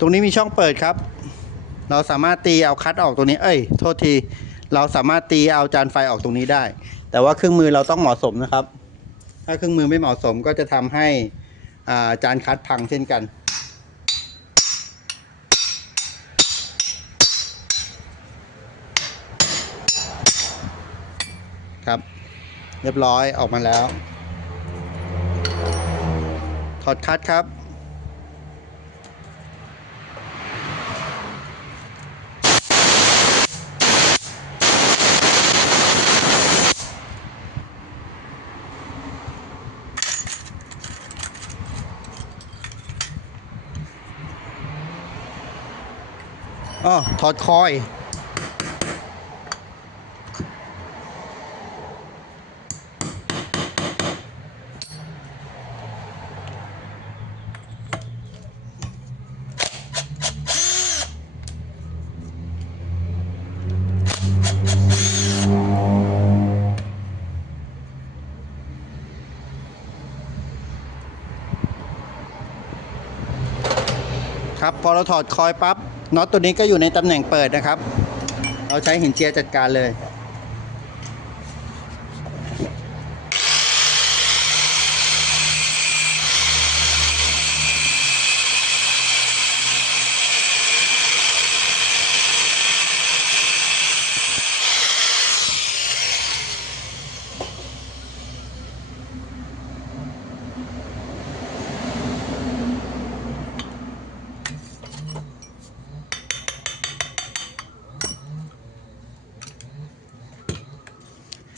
ตรงนี้มีช่องเปิดครับ เราสามารถตีเอาคัดออกตรงนี้ เอ้ย โทษที เราสามารถตีเอาจานไฟออกตรงนี้ได้ แต่ว่าเครื่องมือเราต้องเหมาะสมนะครับ ถ้าเครื่องมือไม่เหมาะสมก็จะทำให้อ่าจานคัดพังเช่นกัน ครับ เรียบร้อยออกมาแล้ว ถอดคัดครับ อ๋อถอดคอยครับ พอเราถอดคอยปั๊บ น็อตตัวนี้ก็อยู่ในตำแหน่งเปิดนะครับ เราใช้หินเจียจัดการเลย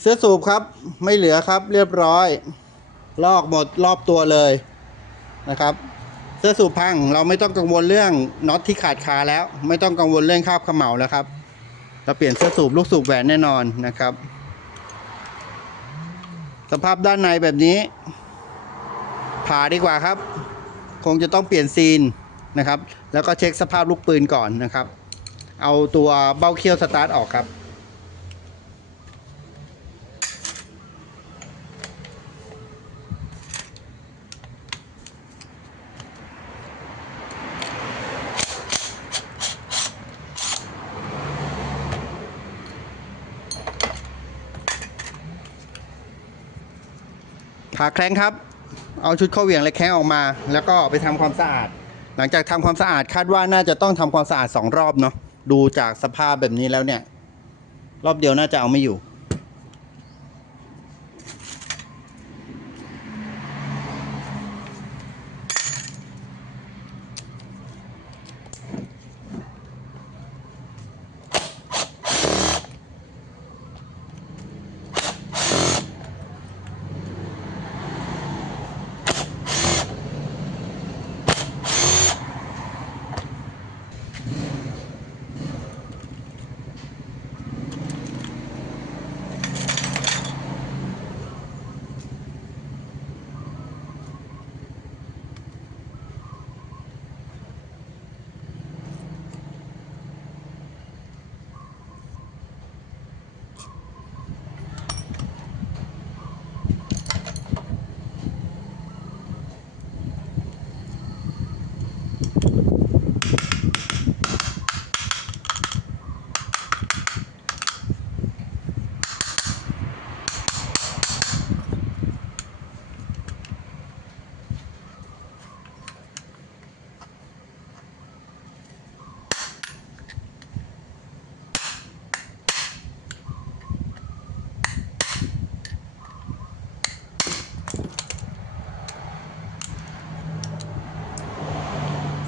เสื้อสูบครับไม่เหลือครับเรียบร้อย ลอกหมดรอบตัวเลยนะครับ เสื้อสูบพังเราไม่ต้องกังวลเรื่องน็อตที่ขาดคาแล้ว ไม่ต้องกังวลเรื่องคราบเขม่าแล้วครับ เราเปลี่ยนเสื้อสูบลูกสูบแหวนแน่นอนนะครับ สภาพด้านในแบบนี้ ผ่าดีกว่าครับ คงจะต้องเปลี่ยนซีนนะครับ แล้วก็เช็คสภาพลูกปืนก่อนนะครับ เอาตัวเบ้าเคี่ยวสตาร์ทออกครับ ขาแคร้งครับ เอาชุดข้อเหวี่ยงและแข้งออกมา แล้วก็ไปทำความสะอาด หลังจากทำความสะอาดคาดว่าน่าจะต้องทำความสะอาดสองรอบเนาะดูจากสภาพแบบนี้แล้วเนี่ย รอบเดียวน่าจะเอาไม่อยู่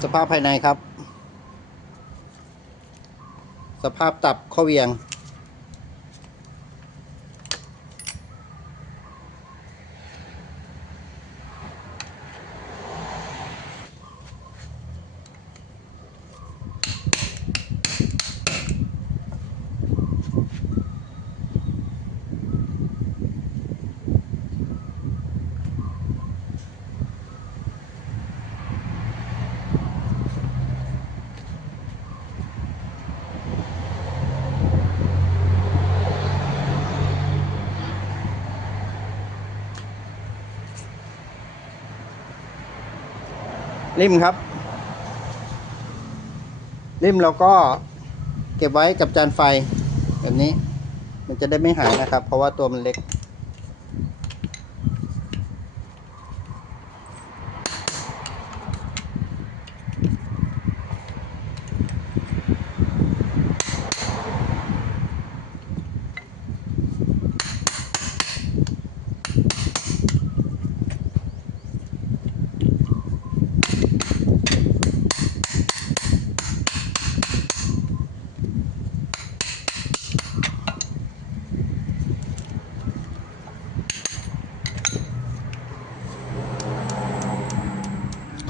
สภาพภายในครับ สภาพตับข้อเวียง นิ่มครับ นิ่มเราก็เก็บไว้กับจานไฟแบบนี้ มันจะได้ไม่หายนะครับ เพราะว่าตัวมันเล็ก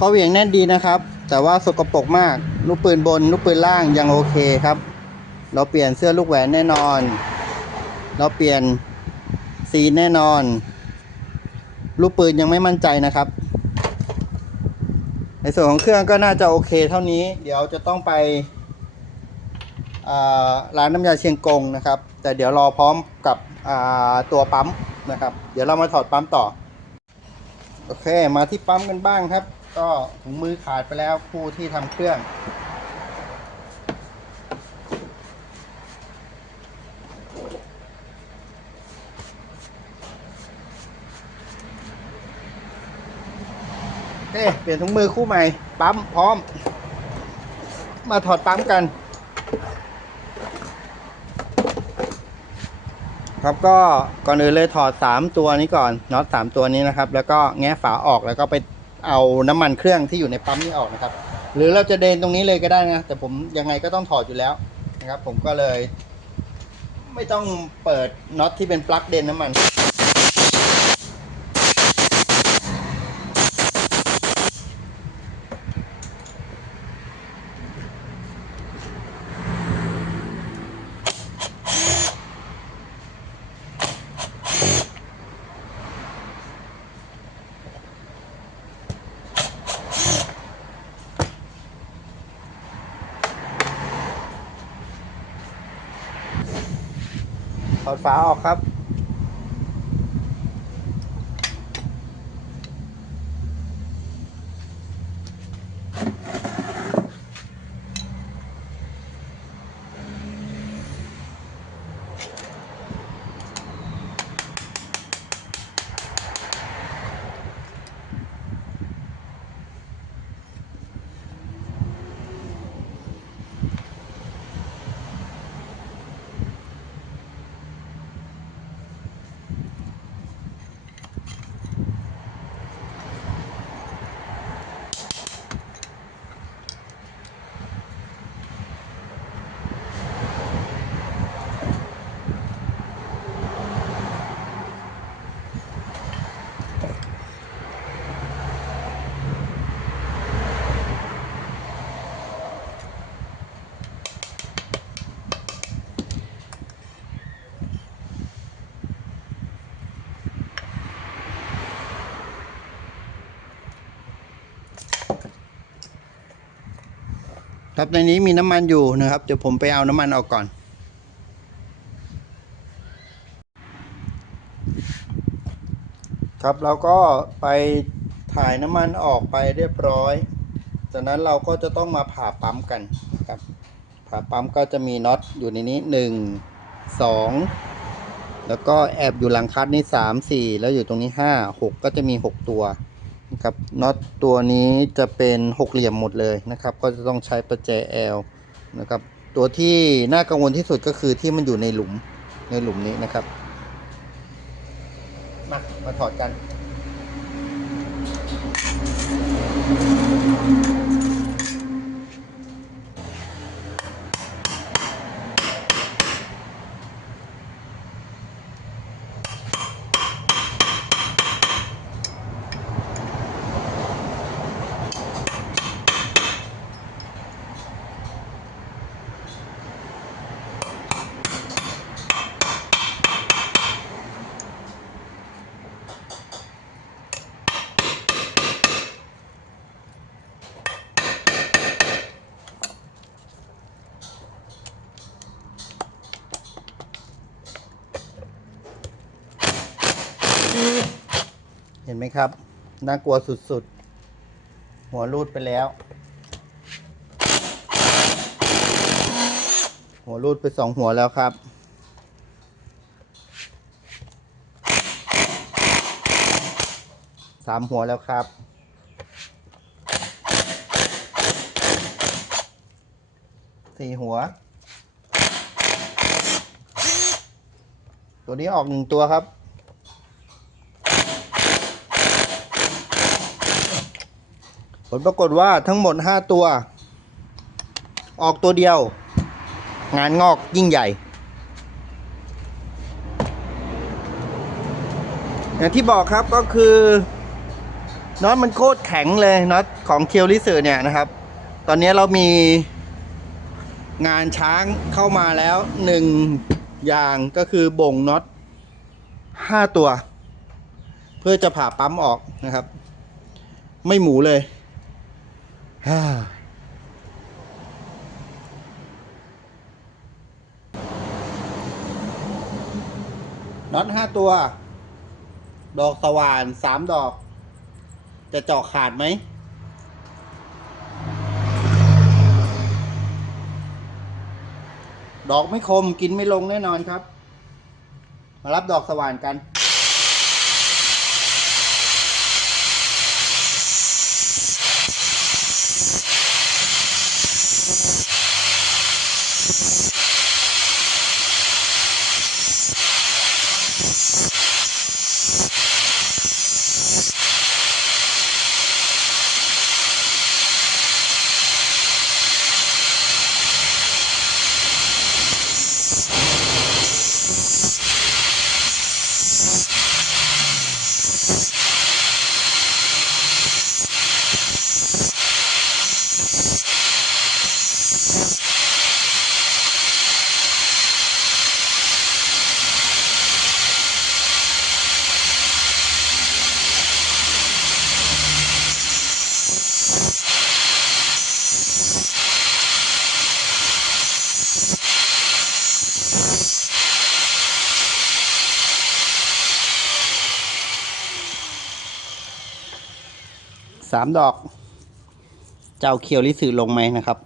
เขาเหวี่ยงแน่นดีนะครับ แต่ว่าสกปรกมากลูกปืนบนลูกปืนล่างยังโอเคครับ เราเปลี่ยนเสื้อลูกแหวนแน่นอน เราเปลี่ยนซีนแน่นอน ลูกปืนยังไม่มั่นใจนะครับ ในส่วนของเครื่องก็น่าจะโอเคเท่านี้ เดี๋ยวจะต้องไปร้านน้ำยาเชียงกงนะครับ แต่เดี๋ยวรอพร้อมกับตัวปั๊มนะครับ เดี๋ยวเรามาถอดปั๊มต่อ โอเค มาที่ปั๊มกันบ้างครับ ก็ถุงมือขาดไปแล้วคู่ที่ทำเครื่องโอเคเปลี่ยนถุงมือคู่ใหม่ ปั๊มพร้อม มาถอดปั๊มกันครับก็ก่อนอื่นเลยถอด 3 ตัวนี้ก่อนน็อต3ตัวนี้นะครับ แล้วก็แงะฝาออกแล้วก็ไป เอาน้ำมันเครื่องที่อยู่ในปั๊มนี้ออกนะครับ หรือเราจะเดินตรงนี้เลยก็ได้นะ แต่ผมยังไงก็ต้องถอดอยู่แล้วนะครับ ผมก็เลย ไม่ต้องเปิดน็อตที่เป็นปลั๊กเดนน้ำมัน ดฝาออกครับ ครับในนี้มีน้ำมันอยู่นะครับเดี๋ยวผมไปเอาน้ำมันออกก่อน ครับเราก็ไปถ่ายน้ำมันออกไปเรียบร้อย จากนั้นเราก็จะต้องมาผ่าปั๊มกันครับผ่าปั๊มก็จะมีน็อตอยู่ในนี้หนึ่งสองแล้วก็แอบอยู่หลังคัดนี่สามสี่แล้วอยู่ตรงนี้ห้าหกก็จะมีหกตัว นะครับน็อตตัวนี้จะเป็นหกเหลี่ยมหมดเลยนะครับ ก็จะต้องใช้ประแจแอลนะครับ ตัวที่น่ากังวลที่สุดก็คือที่มันอยู่ในหลุมในหลุมนี้นะครับ มา มาถอดกัน ครับ น่ากลัวสุดๆ หัวรูดไปแล้ว หัวรูดไปสองหัวแล้วครับ สามหัวแล้วครับ สี่หัว ตัวนี้ออกหนึ่งตัวครับ ลปรากฏว่าทั้งหมดห้าตัว ออกตัวเดียว งานงอกยิ่งใหญ่ อย่างที่บอกครับก็คือน็อตมันโคตรแข็งเลยน็อตของเคียวริสึเนี่ยนะครับ ตอนนี้เรามีงานช้างเข้ามาแล้วหนึ่งอย่างก็คือบ่งน็อตห้าตัว เพื่อจะผ่าปั๊มออกนะครับ ไม่หมูเลย น็อตห้าตัว ดอกสว่านสามดอก จะเจาะขาดไหม ดอกไม่คมกินไม่ลงแน่นอนครับ มารับดอกสว่านกัน Yes. สามดอก เจ้าเคียวลิสือลงไหมนะครับ